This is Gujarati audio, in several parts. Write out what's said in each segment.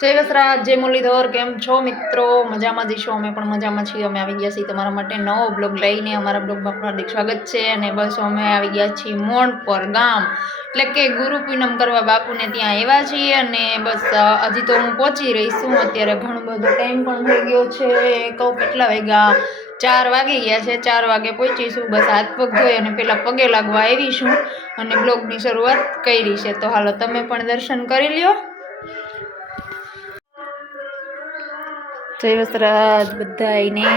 જય વસરાજ, જય મુરલીધર, કેમ છો મિત્રો? મજામાં જઈશું, અમે પણ મજામાં છીએ. અમે આવી ગયા છીએ તમારા માટે નવો બ્લોગ લઈને. અમારા બ્લોગમાં હાર્દિક સ્વાગત છે. અને બસ અમે આવી ગયા છીએ મોણપર ગામ, એટલે કે ગુરુ પૂનમ કરવા બાપુને ત્યાં આવ્યા છીએ. અને બસ હજી તો હું પહોંચી રહી છું. અત્યારે ઘણો બધો ટાઈમ પણ થઈ ગયો છે. કહું કેટલા વાગ્યા? 4 વાગી ગયા છે. 4 વાગે પહોંચીશું. બસ હાથ પગ ધોઈ અને પહેલાં પગે લાગવા આવીશું અને બ્લોગની શરૂઆત કરી છે. તો હાલો તમે પણ દર્શન કરી લ્યો. જય વસરાજ બધાયને.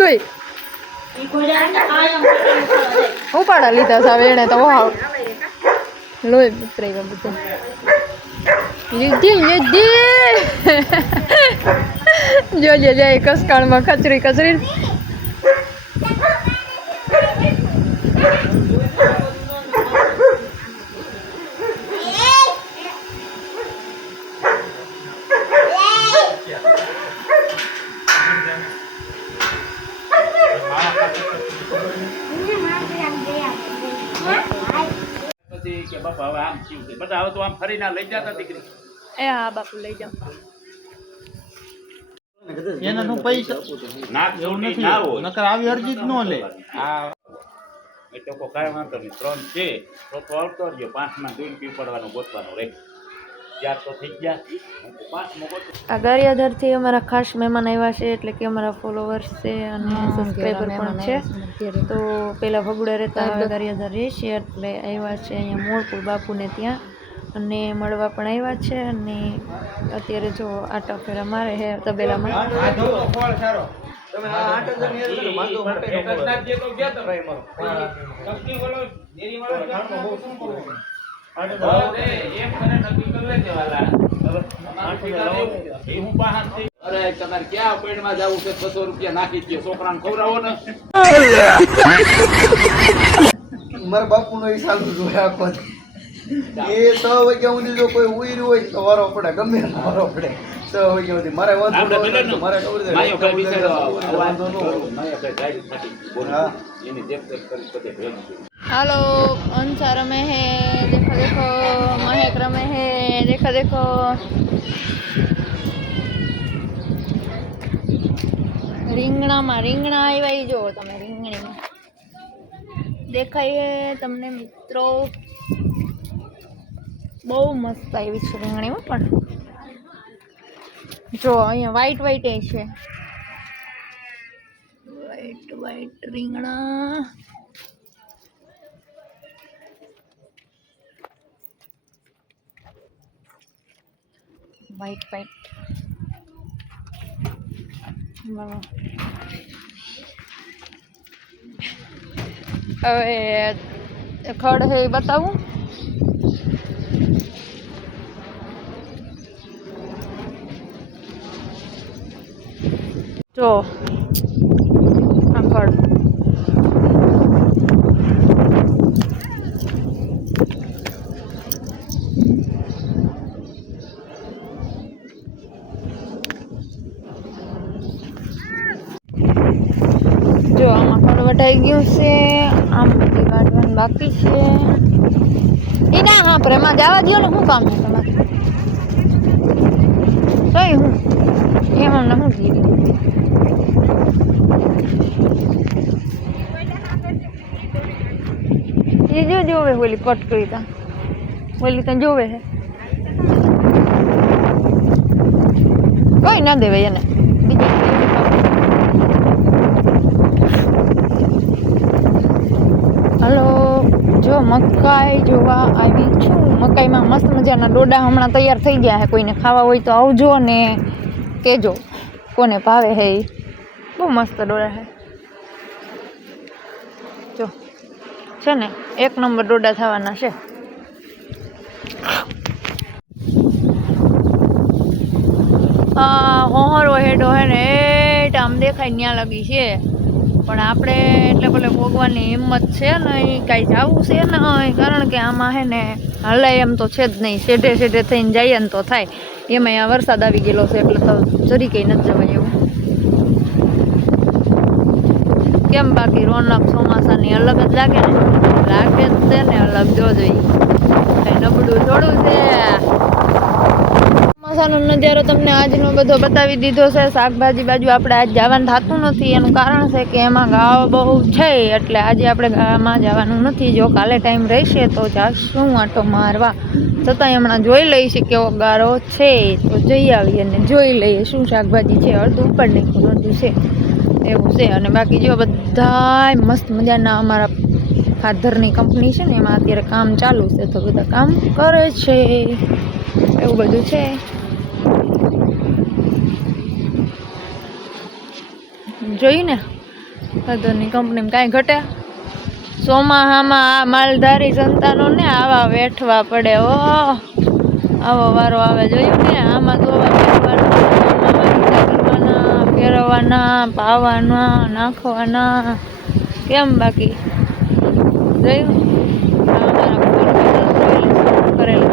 ગઈ ઉપાડા લીધા સાવે એને તો લોહી પુત્રે બધું લીધી જોજે જાય કસકાળમાં કચરી કચરી. કે બાપા હવે આમ થયું છે બધા હવે તો આમ ફરી ના લઈ જતા દીકરી. એ હા બાપુ લઈ જાઓ. એનાનું પૈસા નાક એવું છોટી નથી, ના હોય. નકર આવી અરજી જ ન લે. આ એ તો કોઈ કાંઈ વાંધો નહીં. 3 છે તો આવતો રહ્યો. 5માં દૂધ પી પડવાનું ગોતવાનું રહે. 4 તો થઈ ગયા. 5માં ગોતું. આ ગારિયાધારથી અમારા ખાસ મહેમાન આવ્યા છે, એટલે કે અમારા ફોલોવર્સ છે અને સબસ્ક્રાઈબર પણ છે. તો પહેલાં ભગુડા રહેતા, હવે ગારિયાધાર રહે છે, એટલે આવ્યા છે અહીંયા મોળપુર બાપુને ત્યાં અને મળવા પણ આવ્યા છે. અને અત્યારે જો આટા ફેરા મારે છે તબેલામાં. અરે તમારે ક્યાં પેડમાં જવું છે? 200 રૂપિયા નાખી દે, છોકરાને ખવડાવો ને. મારા બાપુ નો હિસાબ જોયા આખો એ 6 વાગ્યા સુધી જો કોઈ ઉઈર્યું હોય તો વારો પડે, ગમે એનો વારો પડે. 6 વાગ્યા સુધી મારે વાંધો ન હોય, મારે ખબર છે માયો ભાઈ બિચારો વાંધો ન હોય. માયો ભાઈ ગાડી ફાટી બોલી એની દેખરેખ કરી બધે ભેગું થયું. हेलो अंसा रमे है, देखो देखो महक रमे है, देखो देखो રીંગણામાં રીંગણા આવ્યા. જો તમે રીંગણીમાં દેખાય તમને મિત્રો, બહુ મસ્ત આવી છે રીંગણીમાં. પણ જો અહીંયા વ્હાઈટ વ્હાઈટ છે, વ્હાઈટ વ્હાઈટ રીંગણા. વ્હાઈટ વ્હાઈટ હવે ખડ હે બતાવું. જો આ ખડ જો આમાં ખડ વટાઈ ગયું છે. આમ બધી કાઢવાની બાકી છે. એ ના હા પર એમાં જવા દો ને. શું કામ છે તમારે? કઈ હું એમાં ને શું કીધું? એ જો જોવે ઓલી કટ કરી તા ઓલી ત્યાં જોવે છે. કઈ ના દેવે એને બીજી. હલો, જો મકાઈ જોવા આવી છું. મકાઈમાં મસ્ત મજાના ડોડા હમણાં તૈયાર થઈ ગયા છે. કોઈને ખાવા હોય તો આવજો ને કહેજો કોને ભાવે છે. એ બહુ મસ્ત ડોડા છે. જો છે ને 1 નંબર ડોડા થવાના છે. હોહરો હેડો હે ને એ આમ દેખાય ત્યાં લગી છે. પણ આપણે એટલે ભલે ભોગવાની હિંમત છે ને એ કાંઈ જવું છે ને, કારણ કે આમાં હે ને હલાય એમ તો છે જ નહીં. શેઢે શેઢે થઈને જઈએ ને તો થાય. એમાં આ વરસાદ આવી ગયેલો છે એટલે તો જરી કંઈ નથી જવાય એવું. કેમ બાકી રોનક ચોમાસાની અલગ જ લાગે ને, લાગે જ છે ને અલગ. જોજો ઈ કઈ નબળું થોડું છે. ચોમાસાનો નજારો તમને આજનો બધો બતાવી દીધો છે. શાકભાજી બાજુ આપણે આજ જવાનું થતું નથી. એનું કારણ છે કે એમાં ગાવ બહુ છે એટલે આજે આપણે ગામમાં જવાનું નથી. જો કાલે ટાઈમ રહેશે તો જાશું આંટો મારવા. છતાંય હમણાં જોઈ લઈશું કેવો ગારો છે તો જઈ આવીએ અને જોઈ લઈએ શું શાકભાજી છે. અડધું ઉપર નાખ્યું, અડધું છે એવું છે. અને બાકી જો બધાય મસ્ત મજાના અમારા ફાધરની કંપની છે ને એમાં અત્યારે કામ ચાલુ છે તો બધા કામ કરે છે એવું બધું છે. જોઈને ફાધરની કંપનીમાં કાંઈ ઘટે. ચોમાહામાં આ માલધારી સંતાનોને આવા વેઠવા પડે. ઓ આવો વારો આવે, જોયું ને. આમાં તો કરવાના, ફેરવવાના, પાવાના, નાખવાના. કેમ બાકી જોયું કરેલું.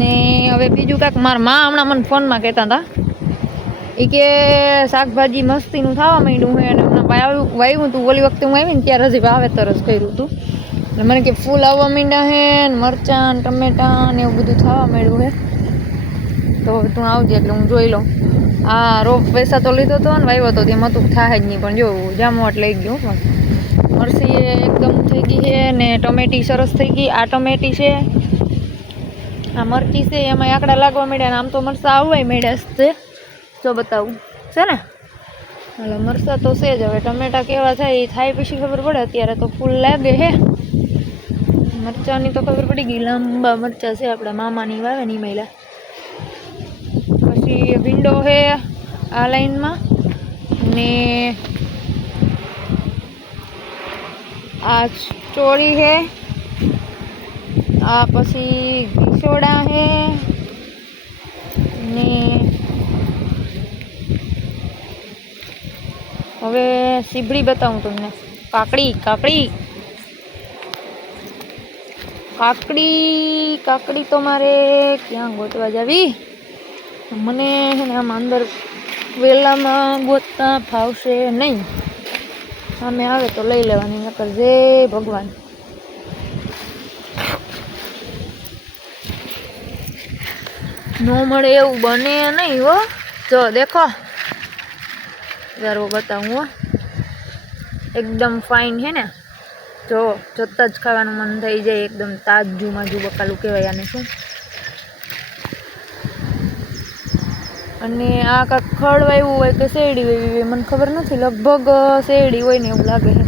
ને હવે બીજું કાંઈક મારા માં હમણાં મને ફોનમાં કહેતા હતા એ કે શાકભાજી મસ્તીનું થવા માંડ્યું છે અને હમણાં વાવ્યું હતું. ઓલી વખતે હું આવી ને ત્યારે હજી વાવેતર જ કર્યું હતું. એટલે મને કે ફૂલ આવવા માંડ્યા છે ને મરચાં ટમેટાં ને એવું બધું થવા માંડ્યું છે. તો તું આવજે એટલે હું જોઈ લઉં. આ રોપ પૈસા તો લીધો હતો ને વાવ્યો હતો તેમાં તો થાય જ નહીં, પણ જો જામવાટ લઈ ગયું. પણ મરસી એકદમ થઈ ગઈ છે ને ટમેટી સરસ થઈ ગઈ. આ ટમેટી છે, આ મરચી છે, એમાં આંકડા લાગવા માંડ્યા. આમ તો મરચાં આવવા માંડ્યા છે. જો બતાવું છે ને, એટલે મરચાં તો છે જ. હવે ટમેટા કેવા થાય એ થાય પછી ખબર પડે. અત્યારે તો ફૂલ લાગે હે. મરચાંની તો ખબર પડી ગઈ. લાંબા મરચાં છે આપણા મામાની વાવે ની મહિલા. પછી ભીંડો છે આ લાઈનમાં ને આ ચોળી છે. આ પછી ઘીસોડા છે ને હવે સીબડી બતાવું તમને. કાકડી કાકડી કાકડી કાકડી તો મારે ક્યાં ગોતવા જાવી? મને છે ને આમ અંદર વેલામાં ગોતતા ફાવશે નહીં. સામે આવે તો લઈ લેવાની, નકર જય ભગવાન. નો મળે એવું બને નહીં હો. જો દેખો જરો બતાવું હો, એકદમ ફાઇન છે ને. જો જોતા જ ખાવાનું મન થઈ જાય. એકદમ તાજું માજુ બકાલું કહેવાય આને શું. અને આ કાંઈક ખડ વાવ્યું હોય કે શેરડી વાવી હોય મને ખબર નથી. લગભગ શેરડી હોય ને એવું લાગે છે.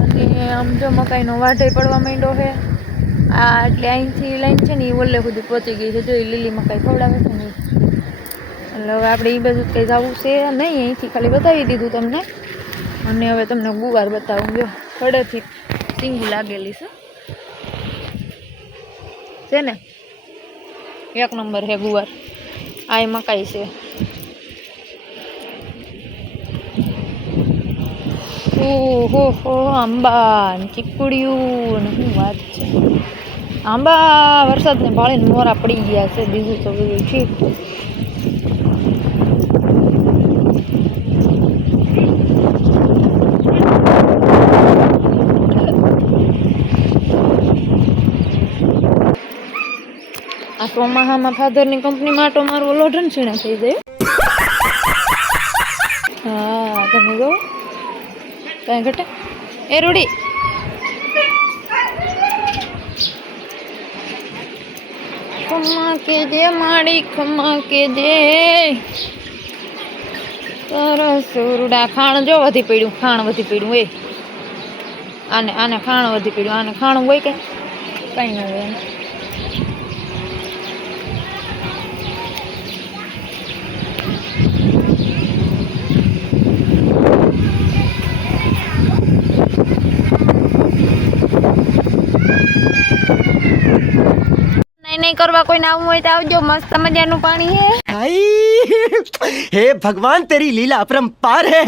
અને આમ જો મકાઈનો વાઢે પડવા માંડ્યો છે. આ એટલે અહીંથી લાઈન છે ને એ ઓલે સુધી પહોંચી ગઈ છે. જો એ લીલી મકાઈ ખવડાવે છે ને. એટલે હવે આપણે એ બાજુ કંઈ જવું છે નહીં. અહીંથી ખાલી બતાવી દીધું તમને. અને હવે તમને ગુવાર બતાવું. જો ખડેથી સીંગી લાગેલી છે ને, એક નંબર છે ગુવાર. આ મકાઈ છે. ઓહો આંબા ચીકુડિયું ને શું વાત છે. આંબા વરસાદને ભાળીને મોરા પડી ગયા છે. બીજું તો બધું ઠીક. આ ચોમાહામાં ફાધરની કંપનીમાં આટો મારો ઓલો ઢંસીણા થઈ જાય. હા તમે જો કાંઈ ઘટે. એ રૂડી ખમ્મા કે જે માડી ખમ્મા કે જે સરસ રૂડા. ખાણ જો વધી પડ્યું, ખાણ વધી પડ્યું. એ આને ખાણ વધી પડ્યું. આને ખાણ હોય કે કાંઈ ન હોય. નહીં કરવા કોઈને આવવું હોય તો આવજો. મસ્ત મજાનું પાણી હે. हे भगवान तेरी लीला अपरंपार है.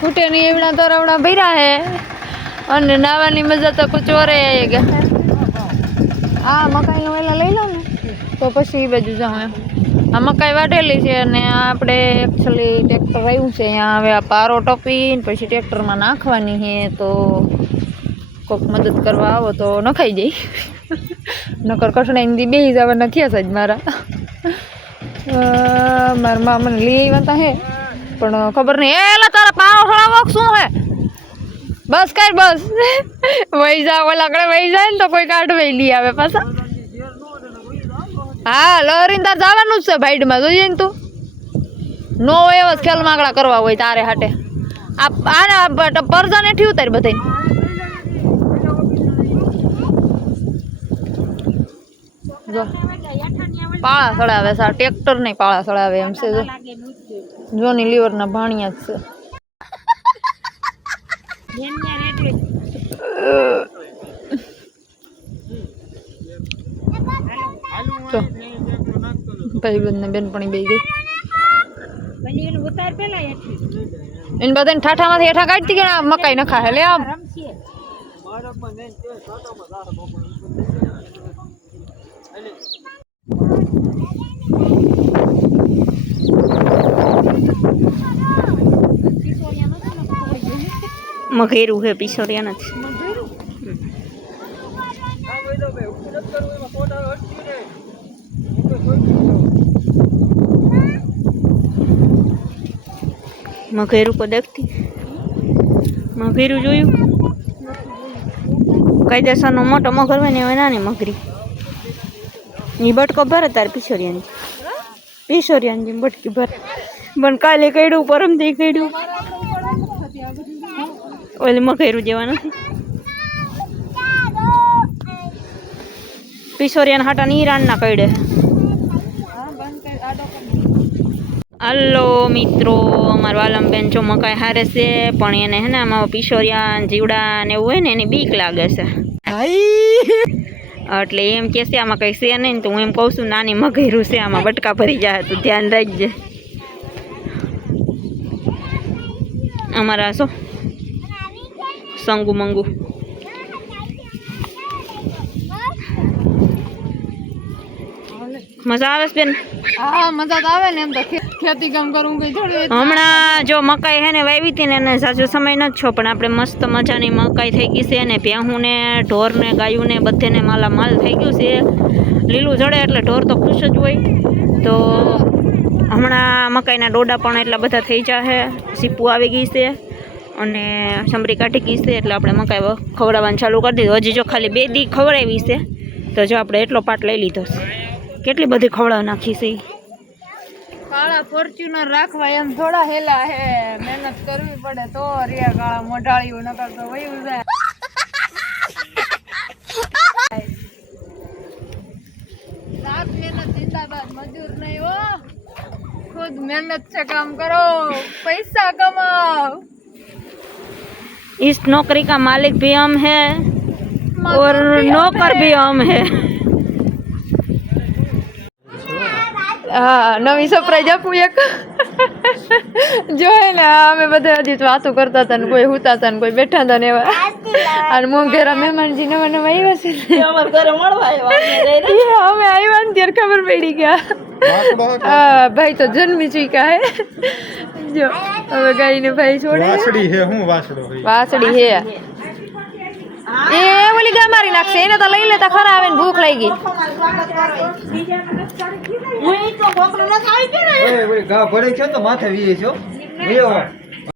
ફૂટે ની એવડા તરવડા ભર્યા હે અને નાવાની મજા તો કુછ ઓર આયેગા. આ મકાઈનો વેલા લઈ લઉં ને તો પછી એ બાજુ જાઉં એમ. આ મકાઈ વાટેલી છે અને આપણે એકચ્યુઅલી ટ્રેક્ટર આવ્યું છે અહીંયા. હવે આ પારો ટપીને પછી ટ્રેક્ટરમાં નાખવાની છે. તો કોઈક મદદ કરવા આવો તો નખાઈ જાય. નકર કઠણાઈની બેસી જવાના થયા છે જ મારા. મારા મા મને લઈ આવ્યા હે પણ ખબર નહીં. એલા તારા પારો ખળાવો શું હે? બસ કર બસ. વહી જા ઓલા કડે વહી જાય ને તો કોઈ કાઢવા લઈ આવે પાછા. હા લહરીને તાર જવાનું જ છે ભાઈડમાં જોઈએ ને તું. નો એવા ખેલ માગડા કરવા હોય તારે હાટે. આના પરજાને ઠ્યું તારી બધાય. જો પાળા સડાવે છે ટ્રેક્ટર નહીં પાળા સડાવે એમ છે. જોની લીવરના ભાણિયા જ છે. ભાઈબંધ ને બેનપણી બે ગઈ. એને બધાને ઠાઠામાંથી હેઠા કાઢતી કે મકાઈ નખા હે લે આમ. મઘેરું હે પિછોરિયા નથી. મઘેરું કો દેખતી મઘેરું જોયું. કાયદેસરનો મોટો મગર હોય ને હવે નાની મગરી. એ બટકો ભરે તાર પિછોરિયાની બટકી ભરે. પણ કાલે કઈડું પરમથી કઈડું ઓલી મઘેરું જેવા નથી. પિછોરિયાના હાટા ઈરાન ના કઈડે. હલો મિત્રો, અમારા વાલમબેન જો મકાઈ હારે છે પણ એને હે ને આમાં પિછોરિયા જીવડા ને એવું હોય ને એની બીક લાગે છે. એટલે એમ કે છે આમાં કઈ છે નહીં. તો હું એમ કહું છું નાની મઘેરું છે આમાં બટકા ભરી જાય તું ધ્યાન રાખજે. અમારા શું સંગુ મંગુ મજા આવે છે બેન? હા મજા તો આવે ને. એમ તો ખેતી કામ કરવું કઈ થોડી. હમણાં જો મકાઈ હે ને વાવી હતી ને એને સાચો સમય નથી છો પણ આપણે મસ્ત મજાની મકાઈ થઈ ગઈ છે ને ભેહું ને ઢોર ને ગાયું ને બધેને માલામાલ થઈ ગયું છે. લીલું જડે એટલે ઢોર તો ખુશ જ હોય. તો હમણાં મકાઈના ડોડા પણ એટલા બધા થઈ જાય. સીપું આવી ગઈ છે અને સમરી કાઢી ગઈ છે એટલે આપણે મકાઈ ખવડાવવાનું ચાલુ કરી દીધું. હજી જો ખાલી 2 દી ખવડાવી છે તો જો આપણે એટલો પાટ લઈ લીધો છે. કેટલી બધી ખવડાવ નાખી છે. કાળા ફોર્ચ્યુનર રાખવા એમ થોડા હેલા હે. મહેનત કરવી પડે તો રિયા કાળા મોઢાળીઓ નકર તો વયું જાય. રાત મહેનત જિંદાબાદ. મજૂર નહીં હો, ખુદ મહેનત से काम करो, पैसा कमाओ. इस नौकरी का मालिक भी हम है और नौकर भी हम है. હા નવી સરપ્રાઈઝ આપું એક. જો હે ને અમે બધા હજી વાતો કરતા હતા ને કોઈ હુતા હતા ને કોઈ બેઠા હતા ને એવા. અને મોંઘેરા મહેમાનજી નવા નવા આવ્યા છે ને અમે આવ્યા ને ત્યારે ખબર પડી ગયા. હા ભાઈ તો જન્મી ચૂક્યા હે. જો હવે ગાયને ભાઈ છોડે. વાસડી હે એ ઓલી ગા મારી નાખશે. એને તો લઈ લેતા ખરા આવે ને ભૂખ લાગી. ઘા ભરે છો તો માથે વીએ છો.